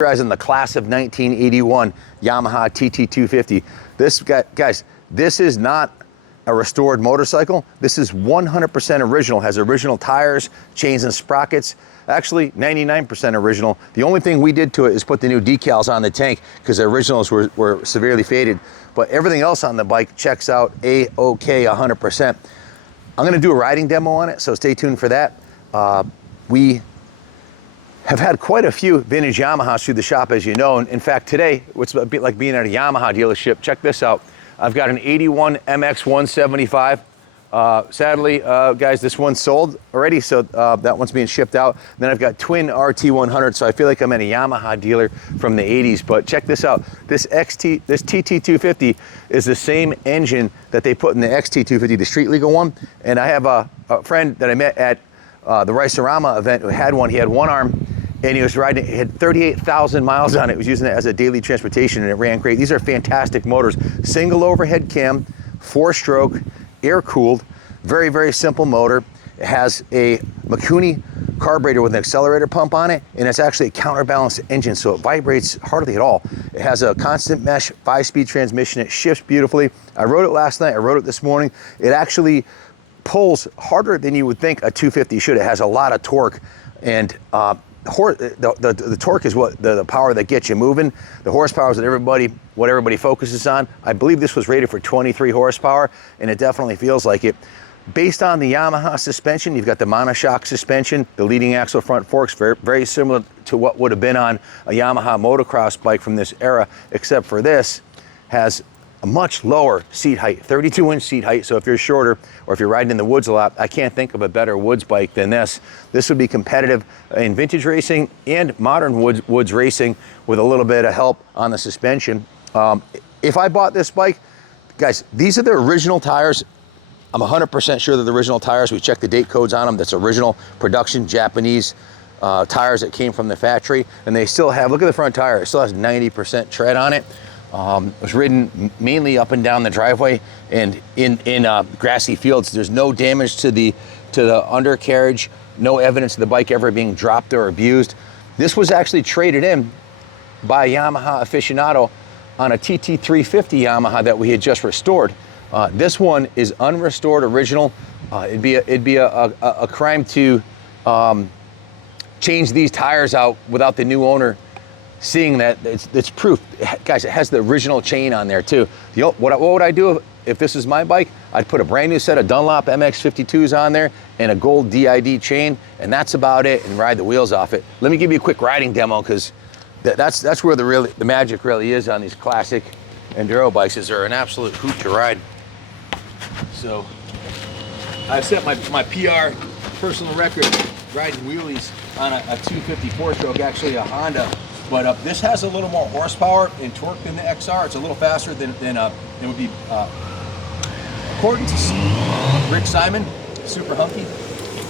Guys, in the class of 1981 Yamaha TT250. This guy, guys, this is not a restored motorcycle. This is 100% original. Has original tires, chains, and sprockets. Actually, 99% original. The only thing we did to it is put the new decals on the tank because the originals were severely faded. But everything else on the bike checks out A-OK 100%. I'm going to do a riding demo on it, so stay tuned for that. We have had quite a few vintage Yamahas through the shop, as you know. And in fact, today, it's a bit like being at a Yamaha dealership. Check this out. I've got an 81 MX 175. Sadly, guys, this one's sold already, so that one's being shipped out. Then I've got twin RT 100, so I feel like I'm at a Yamaha dealer from the 80s. But check this out. This TT250 is the same engine that they put in the XT250, the street legal one. And I have a friend that I met at the Rice-A-Rama event who had one. He had one arm, and he was riding it. It had 38,000 miles on it. He was using it as a daily transportation, and it ran great. These are fantastic motors. Single overhead cam, 4-stroke, air-cooled, very, very simple motor. It has a Mikuni carburetor with an accelerator pump on it, and it's actually a counterbalanced engine, so it vibrates hardly at all. It has a constant mesh 5-speed transmission. It shifts beautifully. I rode it last night. I rode it this morning. It actually pulls harder than you would think a 250 should. It has a lot of torque, and the torque is what the power that gets you moving. The horsepower is what everybody focuses on. I believe this was rated for 23 horsepower, and it definitely feels like it. Based on the Yamaha suspension, you've got the monoshock suspension, the leading axle front forks, very, very similar to what would have been on a Yamaha motocross bike from this era, except for this has a much lower seat height, 32-inch seat height. So if you're shorter or if you're riding in the woods a lot, I can't think of a better woods bike than this. This would be competitive in vintage racing and modern woods racing with a little bit of help on the suspension. If I bought this bike, guys, these are the original tires. I'm 100% sure they're the original tires. We checked the date codes on them. That's original production Japanese tires that came from the factory. And they still have, look at the front tire, it still has 90% tread on it. It was ridden mainly up and down the driveway and in grassy fields. There's no damage to the undercarriage, no evidence of the bike ever being dropped or abused. This was actually traded in by a Yamaha aficionado on a TT350 Yamaha that we had just restored. This one is unrestored original. It'd be a crime to change these tires out without the new owner seeing that. It's proof. Guys, it has the original chain on there too. What would I do if this is my bike? I'd put a brand new set of Dunlop MX52s on there and a gold DID chain, and that's about it, and ride the wheels off it. Let me give you a quick riding demo, because that's where the magic really is on these classic enduro bikes. Is they're an absolute hoot to ride. So I set my PR personal record riding wheelies on a 250 4-stroke, actually a Honda. But this has a little more horsepower and torque than the XR. It's a little faster than it would be, according to Rick Simon, super hunky.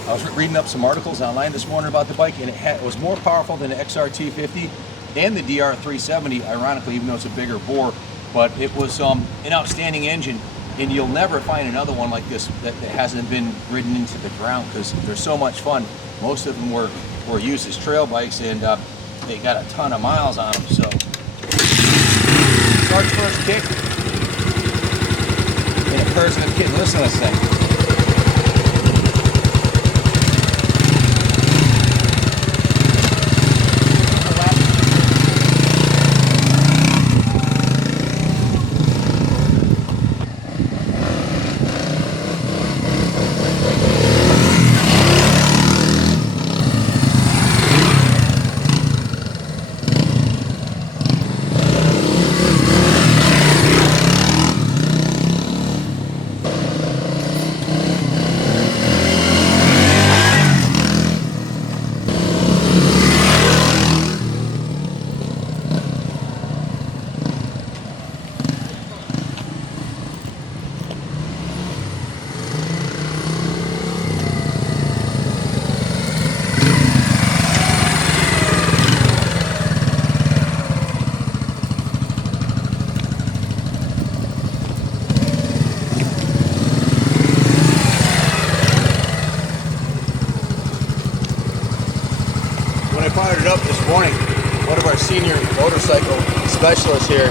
I was reading up some articles online this morning about the bike, and it was more powerful than the XR 250 and the DR 370, ironically, even though it's a bigger bore. But it was an outstanding engine, and you'll never find another one like this that hasn't been ridden into the ground, because they're so much fun. Most of them were used as trail bikes, and they got a ton of miles on them. So starts first kick, and it purrs with a kid. Listen to this thing. senior motorcycle specialist here,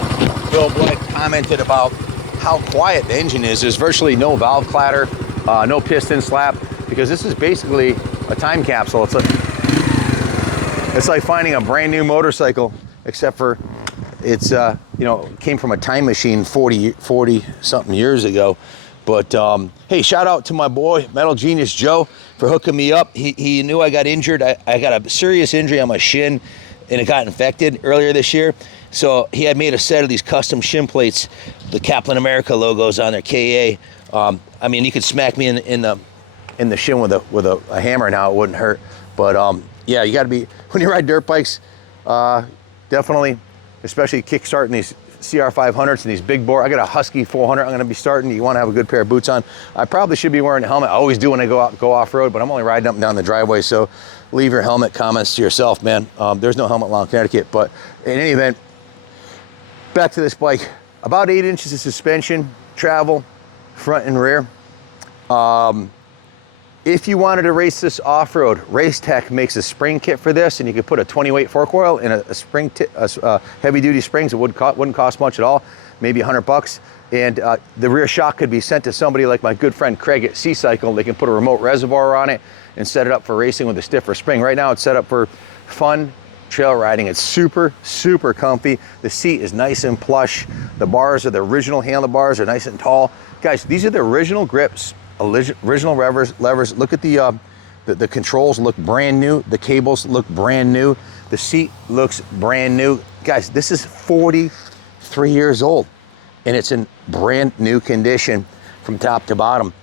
Bill Blake, commented about how quiet the engine is. There's virtually no valve clatter, no piston slap, because this is basically a time capsule. It's like finding a brand new motorcycle, except for it's you know, came from a time machine 40 something years ago. But hey, shout out to my boy Metal Genius Joe for hooking me up. He knew I got injured. I got a serious injury on my shin, and it got infected earlier this year. So he had made a set of these custom shin plates, the Kaplan America logos on their KA. I mean, you could smack me in the shin with a hammer now, it wouldn't hurt. But yeah, you got to be, when you ride dirt bikes, definitely, especially kickstarting these CR500s and these big bore. I got a Husky 400 I'm going to be starting. You want to have a good pair of boots on. I probably should be wearing a helmet. I always do when I go off-road, but I'm only riding up and down the driveway, so leave your helmet comments to yourself, man. There's no helmet law in Connecticut. But in any event, back to this bike. About 8 inches of suspension, travel, front and rear. If you wanted to race this off-road, Race Tech makes a spring kit for this, and you could put a 20-weight fork coil in a spring, heavy-duty springs. It wouldn't cost much at all, maybe $100. And the rear shock could be sent to somebody like my good friend Craig at C-Cycle. They can put a remote reservoir on it and set it up for racing with a stiffer spring. Right now, it's set up for fun trail riding. It's super, super comfy. The seat is nice and plush. The bars are the original handlebars, are nice and tall. Guys, these are the original grips. Original levers. Look at the controls look brand new. The cables look brand new. The seat looks brand new. Guys, this is 43 years old, and it's in brand new condition from top to bottom.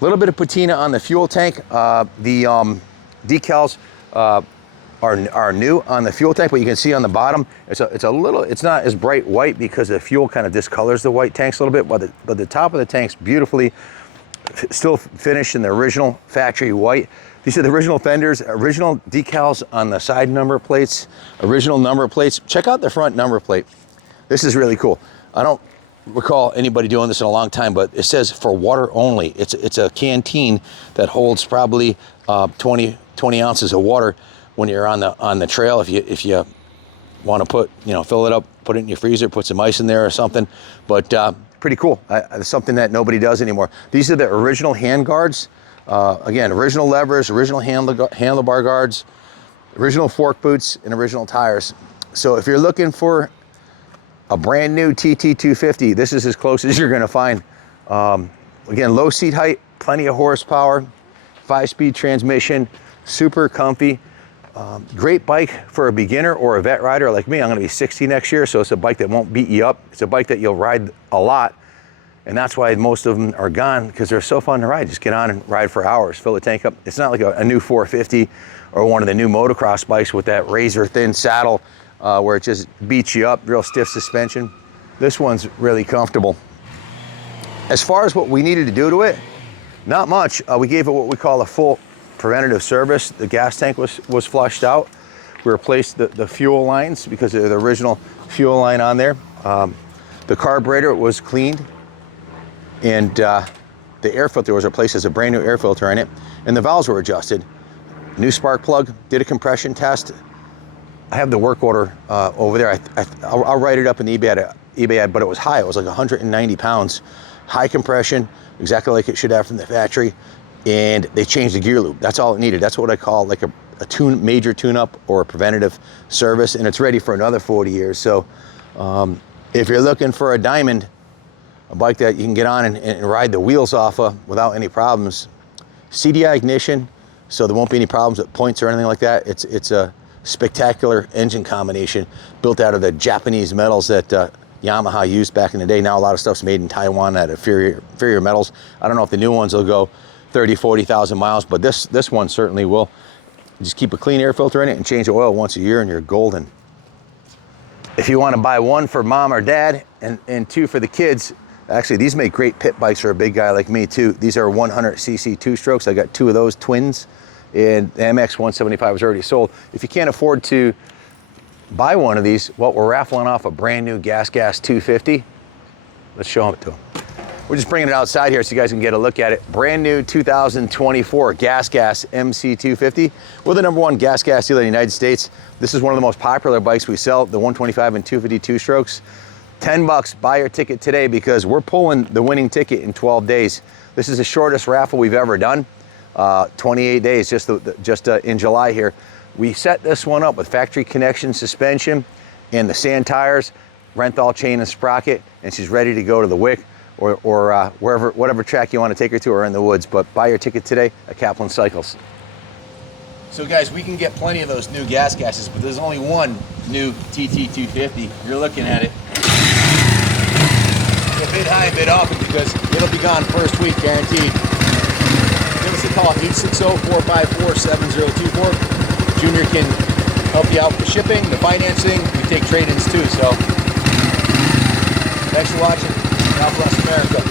A little bit of patina on the fuel tank. The decals are new on the fuel tank, but you can see on the bottom, it's not as bright white because the fuel kind of discolors the white tanks a little bit, but the top of the tank's beautifully still finished in the original factory white. These are the original fenders, original decals on the side number plates, original number plates. Check out the front number plate. This is really cool. I don't recall anybody doing this in a long time, but it says for water only. It's a canteen that holds probably 20 ounces of water when you're on the trail. If you want to fill it up, put it in your freezer, put some ice in there or something. But pretty cool. It's something that nobody does anymore. These are the original hand guards. Again, original levers, original handlebar guards, original fork boots, and original tires. So if you're looking for a brand new TT250, this is as close as you're going to find. Again, low seat height, plenty of horsepower, 5-speed transmission, super comfy. Great bike for a beginner or a vet rider like me. I'm going to be 60 next year, so it's a bike that won't beat you up. It's a bike that you'll ride a lot, and that's why most of them are gone, because they're so fun to ride. Just get on and ride for hours, fill the tank up. It's not like a new 450 or one of the new motocross bikes with that razor thin saddle where it just beats you up, real stiff suspension. This one's really comfortable. As far as what we needed to do to it, not much. We gave it what we call a full preventative service. The gas tank was flushed out. We replaced the fuel lines because of the original fuel line on there. The carburetor was cleaned, and the air filter was replaced as a brand new air filter in it, and the valves were adjusted. New spark plug, did a compression test. I have the work order over there. I'll write it up in the eBay ad, but it was high. It was like 190 pounds. High compression, exactly like it should have from the factory. And they changed the gear loop. That's all it needed. That's what I call like a major tune-up or a preventative service, and it's ready for another 40 years. So if you're looking for a diamond, a bike that you can get on and ride the wheels off of without any problems, CDI ignition, so there won't be any problems with points or anything like that. It's a spectacular engine combination built out of the Japanese metals that Yamaha used back in the day. Now a lot of stuff's made in Taiwan out of inferior metals. I don't know if the new ones will go 30, 40,000 miles, but this one certainly will. Just keep a clean air filter in it and change the oil once a year and you're golden. If you want to buy one for mom or dad and two for the kids, actually these make great pit bikes for a big guy like me too. These are 100cc two-strokes. I got two of those twins, and the MX 175 is already sold. If you can't afford to buy one of these, well, we're raffling off a brand new Gas 250. Let's show them to them. We're just bringing it outside here so you guys can get a look at it. Brand new 2024 Gas MC250. We're the #1 gas dealer in the United States. This is one of the most popular bikes we sell, the 125 and 250 two-strokes. $10, buy your ticket today because we're pulling the winning ticket in 12 days. This is the shortest raffle we've ever done. 28 days, just in July here. We set this one up with factory connection suspension and the sand tires, Renthal chain and sprocket, and she's ready to go to the Wick or whatever track you want to take her to, or in the woods. But buy your ticket today at Kaplan Cycles. So guys, we can get plenty of those new gases, but there's only one new TT250. You're looking at it. It's a bit high, a bit off, because it'll be gone first week, guaranteed. Give us a call, 860-454-7024. Junior can help you out with the shipping, the financing. We take trade-ins too, so thanks for watching. God bless America.